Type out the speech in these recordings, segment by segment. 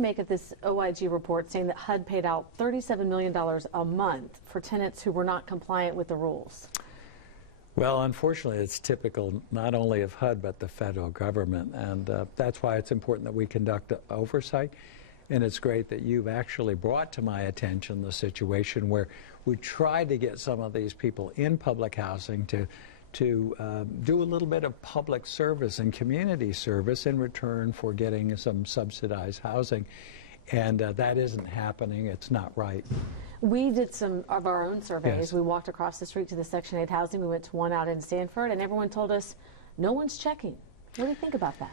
you make of this OIG report saying that HUD paid out $37 million a month for tenants who were not compliant with the rules? Well, unfortunately, it's typical not only of HUD but the federal government, and that's why it's important that we conduct oversight. And it's great that you've actually brought to my attention the situation where we tried to get some of these people in public housing to do a little bit of public service and community service in return for getting some subsidized housing. And that isn't happening. It's not right. We did some of our own surveys. Yes. We walked across the street to the Section 8 housing. We went to one out in Stanford, and everyone told us no one's checking. What do you think about that?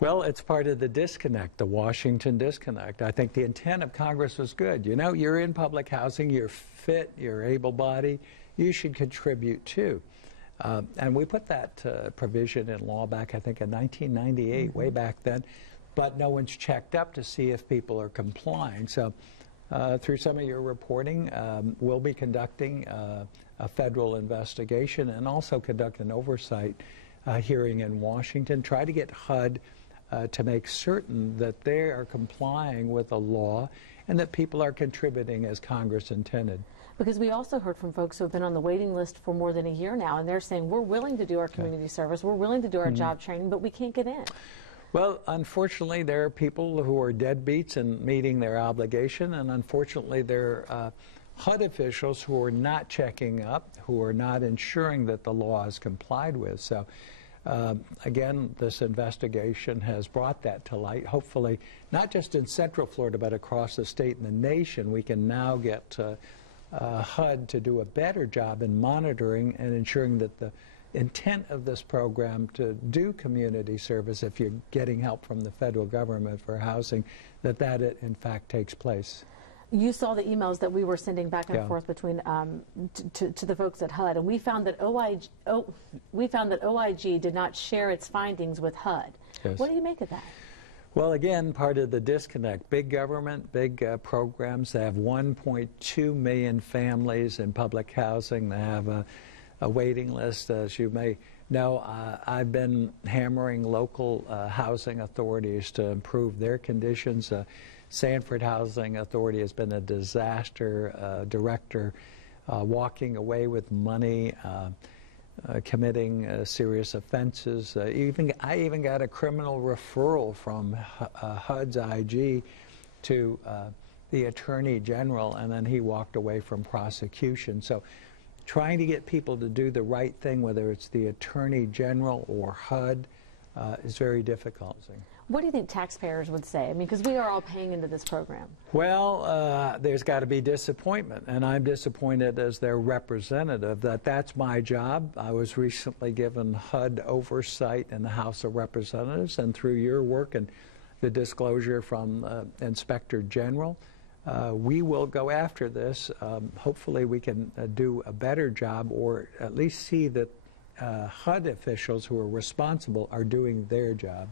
Well, it's part of the disconnect, the Washington disconnect. I think the intent of Congress was good. You know, you're in public housing, you're fit, you're able-bodied, you should contribute too. And we put that provision in law back, I think, in 1998, way back then. But no one's checked up to see if people are complying. So through some of your reporting, we'll be conducting a federal investigation and also conduct an oversight hearing in Washington, try to get HUD to make certain that they are complying with the law and that people are contributing as Congress intended. Because we also heard from folks who have been on the waiting list for more than a year now, and they're saying, we're willing to do our community service, we're willing to do our job training, but we can't get in. Well, unfortunately, there are people who are deadbeats in meeting their obligation, and unfortunately, there are HUD officials who are not checking up, who are not ensuring that the law is complied with. So, again, this investigation has brought that to light. Hopefully, not just in Central Florida, but across the state and the nation, we can now get HUD to do a better job in monitoring and ensuring that the intent of this program to do community service, if you're getting help from the federal government for housing, that it in fact takes place. You saw the emails that we were sending back and forth between to the folks at HUD, and we found that OIG did not share its findings with HUD. Yes. What do you make of that? Well, again, part of the disconnect. Big government, big programs. They have 1.2 million families in public housing. They have a waiting list. As you may know, I've been hammering local housing authorities to improve their conditions. Sanford Housing Authority has been a disaster. Director walking away with money, committing serious offenses. I even got a criminal referral from HUD's IG to the Attorney General, and then he walked away from prosecution. So trying to get people to do the right thing, whether it's the Attorney General or HUD, is very difficult. What do you think taxpayers would say? I mean, because we are all paying into this program. Well, there's got to be disappointment, and I'm disappointed as their representative that that's my job. I was recently given HUD oversight in the House of Representatives, and through your work and the disclosure from Inspector General, we will go after this. Hopefully we can do a better job, or at least see that HUD officials who are responsible are doing their job.